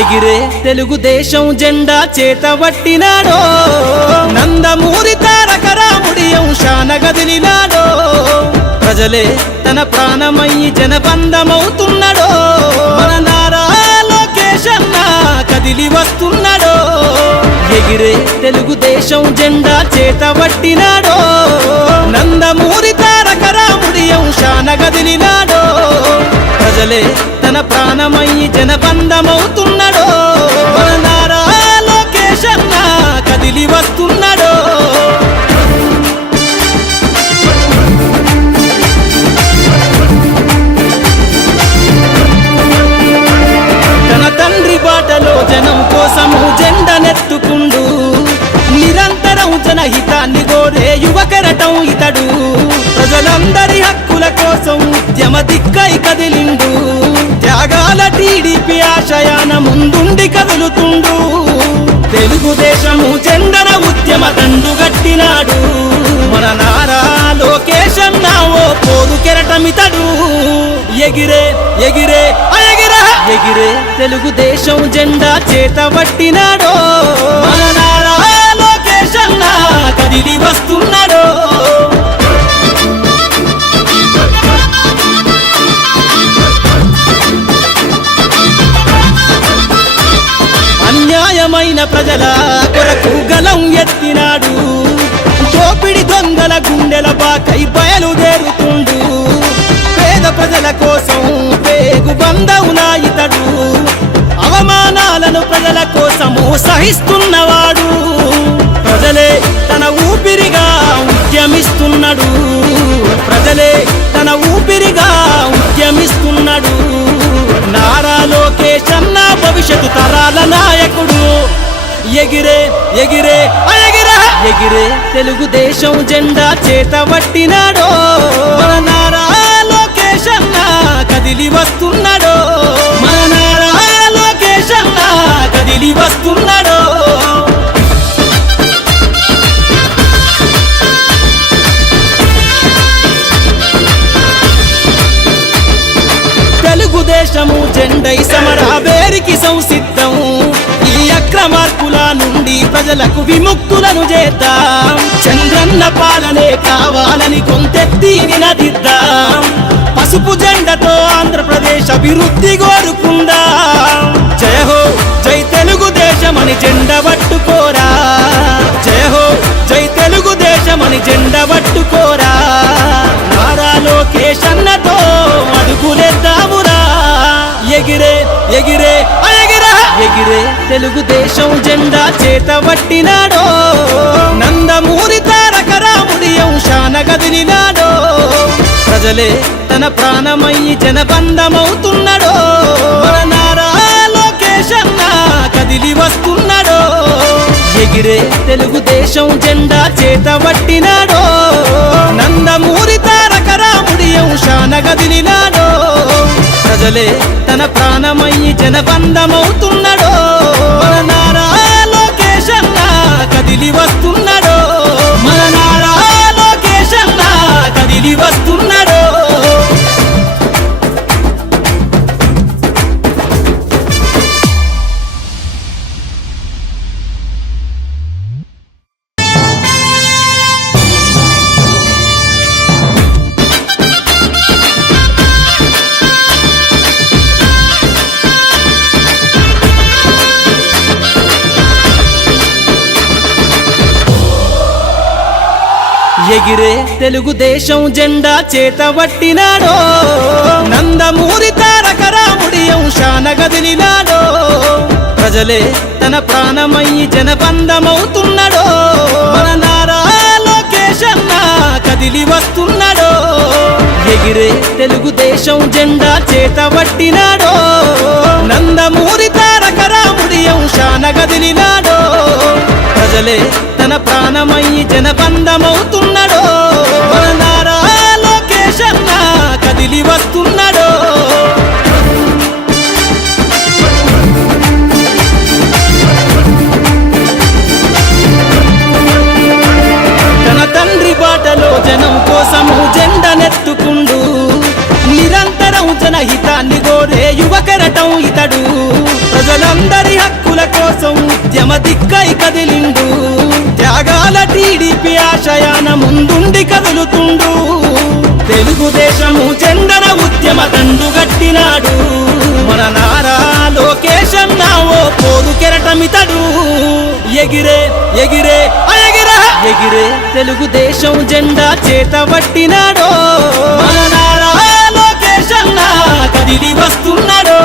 ఎగిరే తెలుగుదేశం జెండా చేతబట్టినాడో నందమూరి తారక రాముడి అంశాన గదిలినాడో ప్రజలే తన ప్రాణమయ్యి జనబంధమవుతున్నాడో మన నారా లోకేష్ అన్న కదిలి వస్తున్నాడో ఎగిరే తెలుగుదేశం జెండా చేతబట్టినాడో నందమూరి తారక రాముడి అంశాన గదిలినాడో ప్రజలే తన ప్రాణమయ్యి జనబంధమవుతున్నాడో మన నారా లోకేష్ అన్న కదిలి వస్తున్నాడో తన తండ్రి బాటలో జనం కోసము జెండనెత్తుకుండు నిరంతరం జనహితాన్ని కోరే యువకరటం ఇతడు ప్రజలందరి హక్కుల కోసం ఉద్యమ దిక్కై కదిలిండు త్యాగాల టీడీపీ ఆశయాన ముందుండి కదులుతుండు తెలుగుదేశము జెండన ఉద్యమ దండుగట్టినాడు మన నారా లోకేష్ అన్న ఓ పోరు కెరటమితడు ఎగిరే ఎగిరే ఎగిరే తెలుగుదేశం జెండా చేతబట్టినాడో మన నారా లోకేష్ అన్న కదిలి వస్తున్నాడో అన్యాయమైన ప్రజల కొరకు గలం ఎత్తినాడు దోపిడి దొంగల గుండెల బాకై బయలుదేరుతుండు పేద ప్రజల కోసం పేగు బంధవునా ఇతడు అవమానాలను ప్రజల కోసము సహిస్తున్నవాడు ప్రజలే తన ఊపిరిగా ఉద్యమిస్తున్నాడు ప్రజలే తన ఊపిరిగా ఉద్యమిస్తున్నాడు నారా లోకేష్ అన్న భవిష్యత్తు తరాల నాయకుడు ఎగిరే ఎగిరే ఎగిరే తెలుగుదేశం జెండా చేతబట్టినాడో మన నారా లోకేష్ అన్న కదిలి వస్తున్నాడో మన నారా లోకేష్ అన్న కదిలి వస్తున్నాడో తెలుగుదేశము జెండై సమరావేరికి సంసిద్ధం ఈ అక్రమార్కుల నుండి ప్రజలకు విముక్తులను చేద్దాం చంద్రన్న పాలనే కావాలని కొంతెత్తి నినదిద్దాం పసుపు జెండతో ఆంధ్రప్రదేశ్ అభివృద్ధి కోరుకుందాం జయ హో జై తెలుగుదేశం అని జెండ పట్టుకోరా జయ హో జై తెలుగుదేశం అని జెండ పట్టుకోరా నారా లోకేష్ అన్నతో అడుగులేద్దామురా ఎగిరే ఎగిరే ఎగిరే తెలుగుదేశం జెండా చేతబట్టినాడో నందమూరి తారక రాముడి అంశాన గదిలినాడో ప్రజలే తన ప్రాణమయ్యి జనబంధమవుతున్నాడో మన నారా లోకేష్ అన్న కదిలి వస్తున్నాడో ఎగిరే తెలుగుదేశం జెండా చేతబట్టినాడో నందమూరి తారక రాముడి అంశాన గదిలినాడో ప్రజలే తన ప్రాణమయ్యి జనబంధమవుతున్నాడో మన నారా లోకేష్ అన్న కదిలి వస్తున్నాడో మన నారా లోకేష్ అన్న కదిలి వస్తున్నాడో ఎగిరే తెలుగుదేశం జెండా చేతబట్టినాడో నందమూరి తారక రాముడి అంశాన గదిలినాడో ప్రజలే తన ప్రాణమయ్యి జనబంధమవుతున్నాడో మన నారా లోకేష్ అన్న కదిలి వస్తున్నాడో ఎగిరే తెలుగుదేశం జెండా చేతబట్టినాడో నందమూరి తారక రాముడి అంశాన గదిలినాడో ప్రజలే తన ప్రాణమయ్యి జనబంధమవుతున్నాడో మన నారా లోకేష్ అన్న కదిలి వస్తున్నాడో తన తండ్రి బాటలో జనం కోసము జెండనెత్తుకుండు నిరంతరం జనహితాన్ని కోరే యువకరటం ఇతడు ప్రజలందరి కోసం ఉద్యమ దిక్కై కదిలిండు త్యాగాల టీడీపీ ఆశయాన ముందుండి కదులుతుండు తెలుగుదేశము జెండన ఉద్యమ దండు గట్టినాడు మన నారా లోకేష్ అన్న ఓ పోరు కెరటమితడు ఎగిరే ఎగిరే ఎగిరే ఎగిరే తెలుగుదేశం జెండా చేత పట్టినాడో మన నారా లోకేష్ అన్న కదిలి వస్తున్నాడో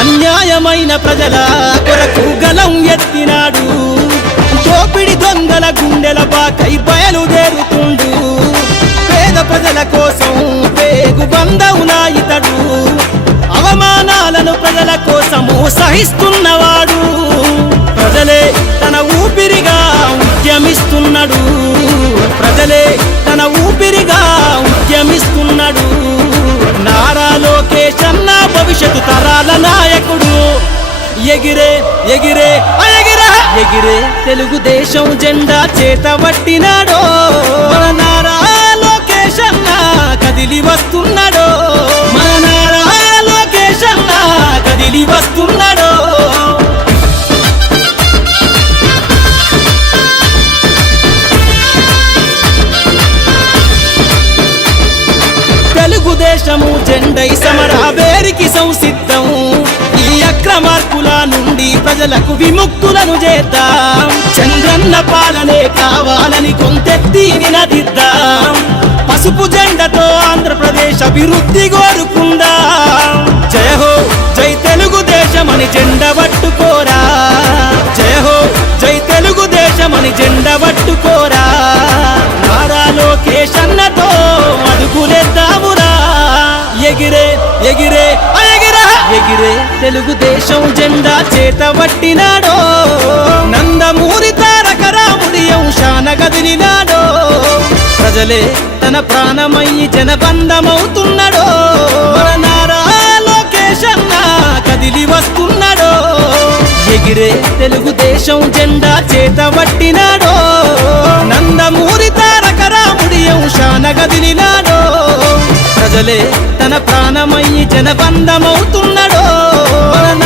అన్యాయమైన ప్రజల కొరకు గలం ఎత్తినాడు దోపిడి దొంగల గుండెల బాకై బయలుదేరుతుండు పేద ప్రజల కోసం పేగు బంధవునా ఇతడు అవమానాలను ప్రజల కోసము సహిస్తున్నవాడు ప్రజలే తన ఊపిరిగా ఉద్యమిస్తున్నాడు ప్రజలే తన ఊపిరిగా ఉద్యమిస్తున్నాడు నారా లోకేష్ అన్న భవిష్యత్తు తరాల నాయకుడు ఎగిరే ఎగిరే ఎగిరే ఎగిరే తెలుగుదేశం జెండా చేత పట్టినాడో మన నారా లోకేష్ అన్న కదిలి వస్తున్నాడో మన నారా లోకేష్ అన్న కదిలి వస్తున్నాడో తెలుగుదేశము జెండై సమరావేరికి సంసిద్ధం ఈ అక్రమార్కుల నుండి ప్రజలకు విముక్తులను చేద్దాం చంద్రన్న పాలనే కావాలని కొంతెత్తి నినదిద్దాం పసుపు జెండతో ఆంధ్రప్రదేశ్ అభివృద్ధి కోరుకుందాం జయ హో జై తెలుగుదేశం అని జెండ పట్టుకోరా జయ హో జై తెలుగుదేశం అని జెండ పట్టుకోరా నారా లోకేష్ అన్నతో అడుగులేద్దామురా ఎగిరే ఎగిరే ఎగిరే ఎగిరే తెలుగుదేశం జెండా చేత పట్టినాడో నందమూరి తారక రాముడి అంశాన కదిలినాడో ప్రజలే తన ప్రాణమయ్యి జనబంధమవుతున్నాడో మన నారా లోకేష్ అన్న కదిలి వస్తున్నాడో ఎగిరే తెలుగుదేశం జెండా చేత పట్టినాడో నందమూరి తారక రాముడి అంశాన కదిలినాడో ప్రజలే తన ప్రాణమయ్యి జనబంధమవుతున్నాడో మన